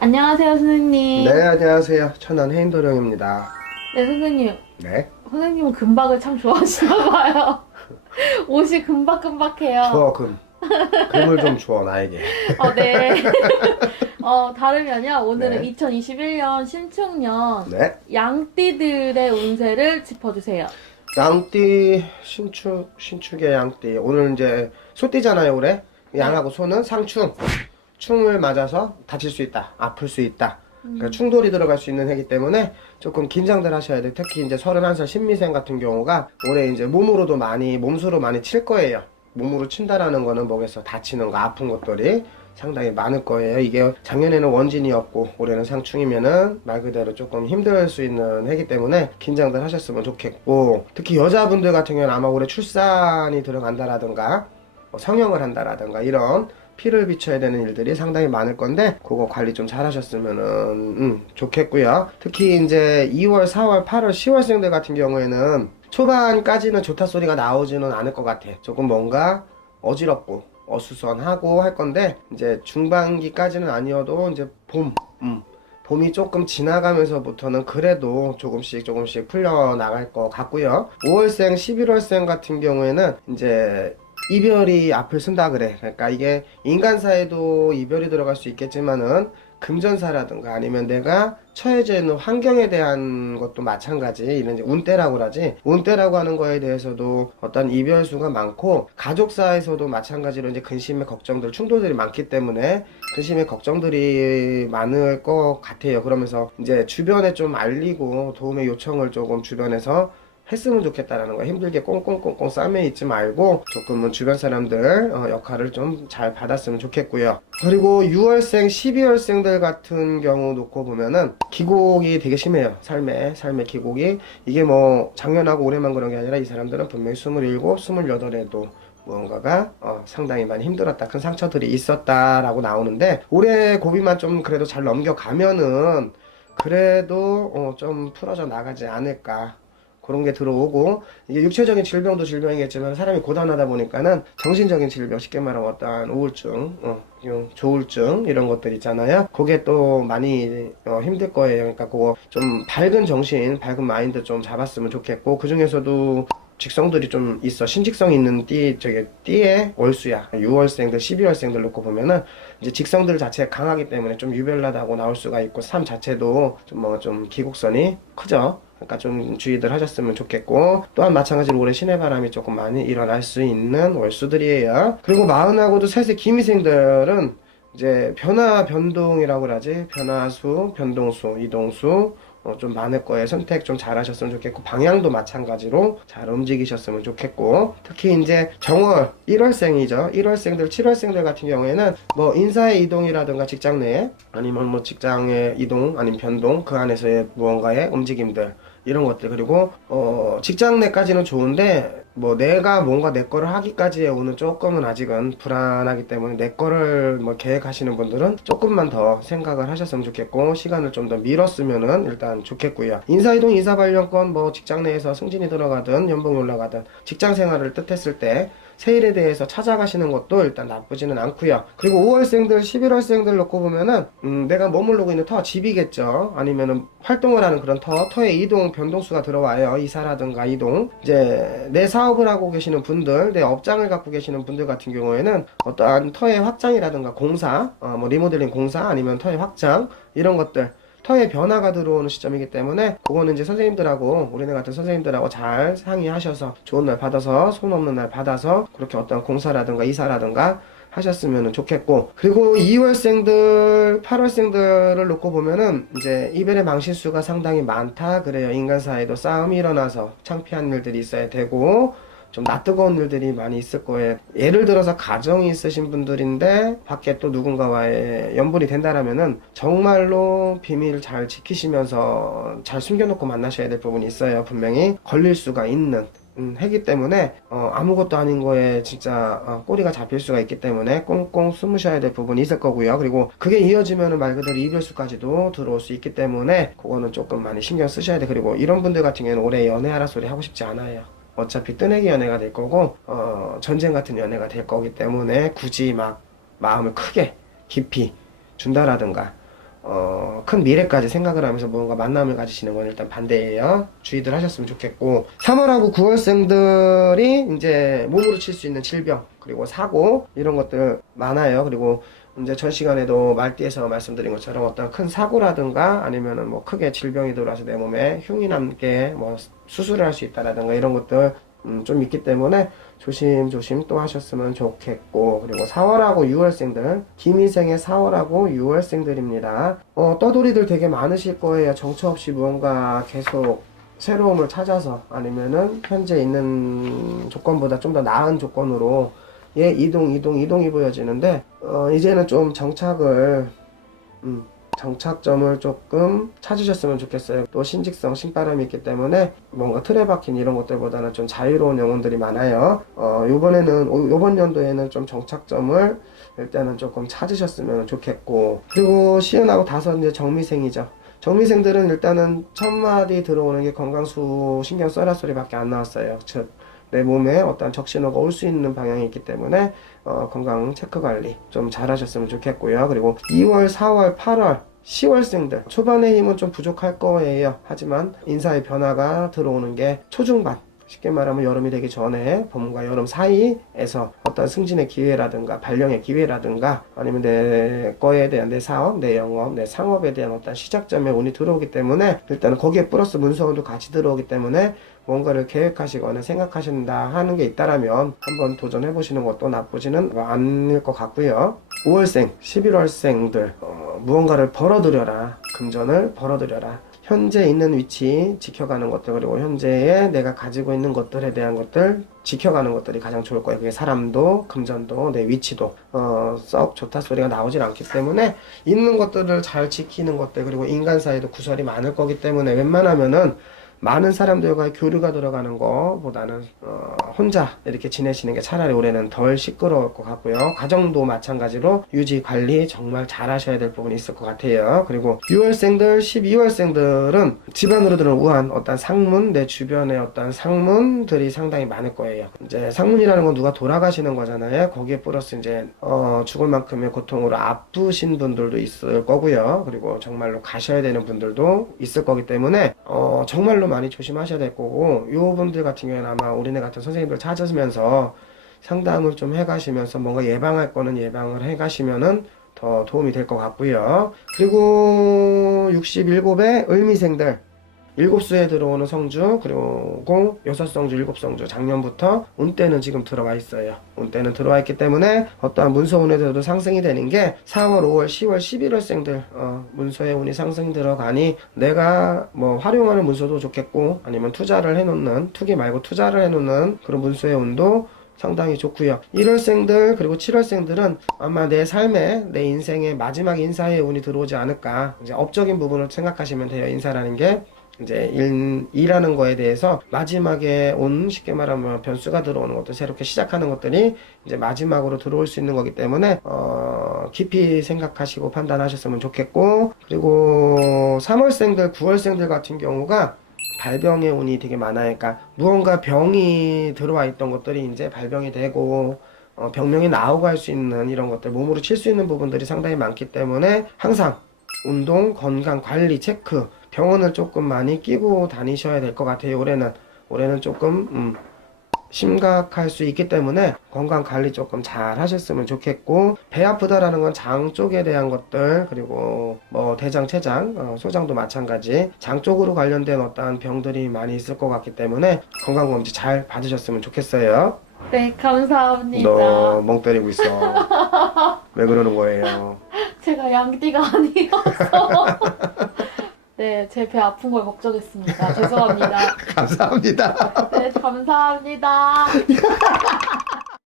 안녕하세요, 선생님. 네, 안녕하세요. 천안 해인도령입니다. 네, 선생님. 네, 선생님은 금박을 참 좋아하시나 봐요. 옷이 금박금박해요. 주어 금. 금을 좀 주어, 나에게. 네. 다르면요. 오늘은 네. 2021년 신축년 네. 양띠들의 운세를 짚어주세요. 양띠, 신축의 양띠. 오늘 이제 소띠잖아요, 올해. 네. 양하고 소는 상충. 충을 맞아서 다칠 수 있다. 아플 수 있다. 그러니까 음, 충돌이 들어갈 수 있는 해기 때문에 조금 긴장들 하셔야 돼요. 특히 이제 31살 신미생 같은 경우가 올해 이제 몸수로 많이 칠 거예요. 몸으로 친다라는 거는 목에서 다치는 거, 아픈 것들이 상당히 많을 거예요. 이게 작년에는 원진이었고 올해는 상충이면은 말 그대로 조금 힘들 수 있는 해기 때문에 긴장들 하셨으면 좋겠고, 특히 여자분들 같은 경우는 아마 올해 출산이 들어간다라든가 성형을 한다라든가 이런 피를 비춰야 되는 일들이 상당히 많을 건데, 그거 관리 좀 잘 하셨으면은 좋겠고요. 특히 이제 2월, 4월, 8월, 10월생들 같은 경우에는 초반까지는 좋다 소리가 나오지는 않을 것 같아. 조금 뭔가 어지럽고 어수선하고 할 건데, 이제 중반기까지는 아니어도 이제 봄이 조금 지나가면서부터는 그래도 조금씩 풀려나갈 것 같고요. 5월생, 11월생 같은 경우에는 이제 이별이 앞을 쓴다 그래. 그러니까 이게 인간사에도 이별이 들어갈 수 있겠지만은 금전사라든가 아니면 내가 처해져 있는 환경에 대한 것도 마찬가지. 이런 이제 운때라고 그러지. 운때라고 하는 거에 대해서도 어떤 이별수가 많고, 가족사에서도 마찬가지로 이제 근심의 걱정들, 충돌들이 많기 때문에 근심의 걱정들이 많을 것 같아요. 그러면서 이제 주변에 좀 알리고 도움의 요청을 조금 주변에서 했으면 좋겠다라는 거야. 힘들게 꽁꽁꽁꽁 싸매 있지 말고 조금은 주변 사람들 역할을 좀 잘 받았으면 좋겠고요. 그리고 6월생, 12월생들 같은 경우 놓고 보면은 기곡이 되게 심해요. 삶의 기곡이. 이게 뭐 작년하고 올해만 그런 게 아니라 이 사람들은 분명히 27, 28에도 무언가가 상당히 많이 힘들었다, 큰 상처들이 있었다라고 나오는데, 올해 고비만 좀 그래도 잘 넘겨가면은 그래도 좀 풀어져 나가지 않을까, 그런 게 들어오고. 이게 육체적인 질병도 질병이겠지만 사람이 고단하다 보니까는 정신적인 질병, 쉽게 말하면 어떠한 우울증, 조울증 이런 것들 있잖아요. 그게 또 많이 힘들 거예요. 그러니까 그거 좀 밝은 정신, 밝은 마인드 좀 잡았으면 좋겠고, 그 중에서도 직성들이 좀 있어. 신직성 있는 띠의 월수야. 6월생들, 12월생들 놓고 보면은 이제 직성들 자체가 강하기 때문에 좀 유별나다고 나올 수가 있고, 삶 자체도 좀 기곡선이 크죠. 그러니까 좀 주의들 하셨으면 좋겠고, 또한 마찬가지로 올해 신의 바람이 조금 많이 일어날 수 있는 월수들이에요. 그리고 마흔하고도 셋의 기미생들은 이제 변동이라고 그러지. 변화수, 변동수, 이동수 좀 많을 거예요. 선택 좀 잘 하셨으면 좋겠고, 방향도 마찬가지로 잘 움직이셨으면 좋겠고, 특히 이제 정월 1월생이죠. 1월생들, 7월생들 같은 경우에는 뭐 인사의 이동이라든가 직장 내에, 아니면 뭐 직장의 이동 아니면 변동, 그 안에서의 무언가의 움직임들, 이런 것들. 그리고 직장 내까지는 좋은데 뭐 내가 뭔가 내 거를 하기까지의 오는 조금은 아직은 불안하기 때문에, 내 거를 뭐 계획하시는 분들은 조금만 더 생각을 하셨으면 좋겠고, 시간을 좀 더 미뤘으면은 일단 좋겠고요. 인사이동, 이사 발령권, 뭐 직장 내에서 승진이 들어가든 연봉이 올라가든 직장 생활을 뜻했을 때 세일에 대해서 찾아가시는 것도 일단 나쁘지는 않고요. 그리고 5월생들, 11월생들 놓고 보면은 내가 머무르고 있는 터, 집이겠죠. 아니면은 활동을 하는 그런 터의 이동, 변동수가 들어와요. 이사라든가 이동. 이제 내 사업을 하고 계시는 분들, 내 업장을 갖고 계시는 분들 같은 경우에는 어떠한 터의 확장이라든가 공사, 뭐 리모델링 공사 아니면 터의 확장, 이런 것들, 터의 변화가 들어오는 시점이기 때문에, 그거는 이제 선생님들하고, 우리네 같은 선생님들하고 잘 상의하셔서 좋은 날 받아서, 손 없는 날 받아서 그렇게 어떤 공사라든가 이사라든가 하셨으면 좋겠고. 그리고 2월생들, 8월생들을 놓고 보면은 이제 이별의 망실수가 상당히 많다 그래요. 인간사에도 싸움이 일어나서 창피한 일들이 있어야 되고, 좀 낯뜨거운 일들이 많이 있을 거예요. 예를 들어서 가정이 있으신 분들인데 밖에 또 누군가와의 연분이 된다라면은 정말로 비밀 잘 지키시면서 잘 숨겨놓고 만나셔야 될 부분이 있어요. 분명히 걸릴 수가 있는 해기 때문에 아무것도 아닌 거에 진짜 꼬리가 잡힐 수가 있기 때문에 꽁꽁 숨으셔야 될 부분이 있을 거고요. 그리고 그게 이어지면은 말 그대로 이별수까지도 들어올 수 있기 때문에 그거는 조금 많이 신경 쓰셔야 돼. 그리고 이런 분들 같은 경우는 올해 연애하라 소리 하고 싶지 않아요. 어차피 뜨내기 연애가 될 거고 전쟁 같은 연애가 될 거기 때문에 굳이 막 마음을 크게 깊이 준다라든가 큰 미래까지 생각을 하면서 무언가 만남을 가지시는 건 일단 반대예요. 주의들 하셨으면 좋겠고, 3월하고 9월생들이 이제 몸으로 칠 수 있는 질병, 그리고 사고, 이런 것들 많아요. 그리고 이제 전 시간에도 말띠에서 말씀드린 것처럼 어떤 큰 사고라든가 아니면은 뭐 크게 질병이 들어와서 내 몸에 흉이 남게 뭐 수술을 할 수 있다라든가 이런 것들 좀 있기 때문에 조심조심 또 하셨으면 좋겠고, 그리고 4월하고 6월생들, 김희생의 4월하고 6월생들입니다. 떠돌이들 되게 많으실 거예요. 정처 없이 무언가 계속 새로움을 찾아서 아니면은 현재 있는 조건보다 좀 더 나은 조건으로 이동이 보여지는데, 이제는 좀 정착점을 조금 찾으셨으면 좋겠어요. 또 신직성, 신바람이 있기 때문에 뭔가 틀에 박힌 이런 것들보다는 좀 자유로운 영혼들이 많아요. 요번 연도에는 좀 정착점을 일단은 조금 찾으셨으면 좋겠고, 그리고 시은하고 다섯 이제 정미생이죠. 정미생들은 일단은 첫 마디 들어오는 게 건강수 신경 써라 소리밖에 안 나왔어요. 즉, 내 몸에 어떤 적신호가 올 수 있는 방향이 있기 때문에 건강 체크 관리 좀 잘 하셨으면 좋겠고요. 그리고 2월, 4월, 8월, 10월생들 초반의 힘은 좀 부족할 거예요. 하지만 인사의 변화가 들어오는 게 초중반, 쉽게 말하면 여름이 되기 전에 봄과 여름 사이에서 어떤 승진의 기회라든가 발령의 기회라든가 아니면 내 거에 대한 내 사업, 내 영업, 내 상업에 대한 어떤 시작점에 운이 들어오기 때문에 일단은 거기에 플러스 문서운도 같이 들어오기 때문에 뭔가를 계획하시거나 생각하신다 하는 게 있다라면 한번 도전해 보시는 것도 나쁘지는 않을 것 같고요. 5월생, 11월생들 무언가를 벌어들여라. 금전을 벌어들여라. 현재 있는 위치 지켜가는 것들, 그리고 현재에 내가 가지고 있는 것들에 대한 것들 지켜가는 것들이 가장 좋을 거예요. 그게 사람도 금전도 내 위치도 썩 좋다 소리가 나오질 않기 때문에 있는 것들을 잘 지키는 것들, 그리고 인간 사이도 구설이 많을 거기 때문에 웬만하면은 많은 사람들과의 교류가 들어가는 것보다는 혼자 이렇게 지내시는 게 차라리 올해는 덜 시끄러울 것 같고요. 가정도 마찬가지로 유지 관리 정말 잘 하셔야 될 부분이 있을 것 같아요. 그리고 6월생들, 12월생들은 집안으로 들어온 우한 어떤 상문, 내 주변에 어떤 상문들이 상당히 많을 거예요. 이제 상문이라는 건 누가 돌아가시는 거잖아요. 거기에 플러스 이제 죽을 만큼의 고통으로 아프신 분들도 있을 거고요. 그리고 정말로 가셔야 되는 분들도 있을 거기 때문에 정말로 많이 조심하셔야 될 거고, 요 분들 같은 경우에는 아마 우리네 같은 선생님들 찾으면서 상담을 좀 해가시면서 뭔가 예방할 거는 예방을 해가시면은 더 도움이 될 것 같고요. 그리고 67의 을미생들, 7수에 들어오는 성주, 그리고 6성주, 7성주, 작년부터 운대는 지금 들어와 있어요. 운대는 들어와 있기 때문에 어떠한 문서 운에도 상승이 되는 게 4월, 5월, 10월, 11월생들 문서의 운이 상승 들어가니 내가 뭐 활용하는 문서도 좋겠고, 아니면 투자를 해놓는, 투기 말고 투자를 해놓는 그런 문서의 운도 상당히 좋고요. 1월생들 그리고 7월생들은 아마 내 삶에, 내 인생의 마지막 인사의 운이 들어오지 않을까. 이제 업적인 부분을 생각하시면 돼요. 인사라는 게 이제 일하는 거에 대해서 마지막에 온, 쉽게 말하면 변수가 들어오는 것도, 새롭게 시작하는 것들이 이제 마지막으로 들어올 수 있는 거기 때문에 깊이 생각하시고 판단하셨으면 좋겠고, 그리고 3월생들, 9월생들 같은 경우가 발병의 운이 되게 많아요. 그러니까 무언가 병이 들어와 있던 것들이 이제 발병이 되고 병명이 나오고 할 수 있는 이런 것들, 몸으로 칠 수 있는 부분들이 상당히 많기 때문에 항상 운동, 건강, 관리, 체크, 병원을 조금 많이 끼고 다니셔야 될 것 같아요. 올해는 조금 심각할 수 있기 때문에 건강 관리 조금 잘 하셨으면 좋겠고, 배 아프다라는 건 장 쪽에 대한 것들, 그리고 뭐 대장, 췌장, 소장도 마찬가지 장 쪽으로 관련된 어떠한 병들이 많이 있을 것 같기 때문에 건강검진 잘 받으셨으면 좋겠어요. 네, 감사합니다. 너 멍 때리고 있어. 왜 그러는 거예요? 제가 양띠가 아니어서. 네, 제 배 아픈 걸 걱정했습니다. 죄송합니다. 감사합니다. 네, 감사합니다.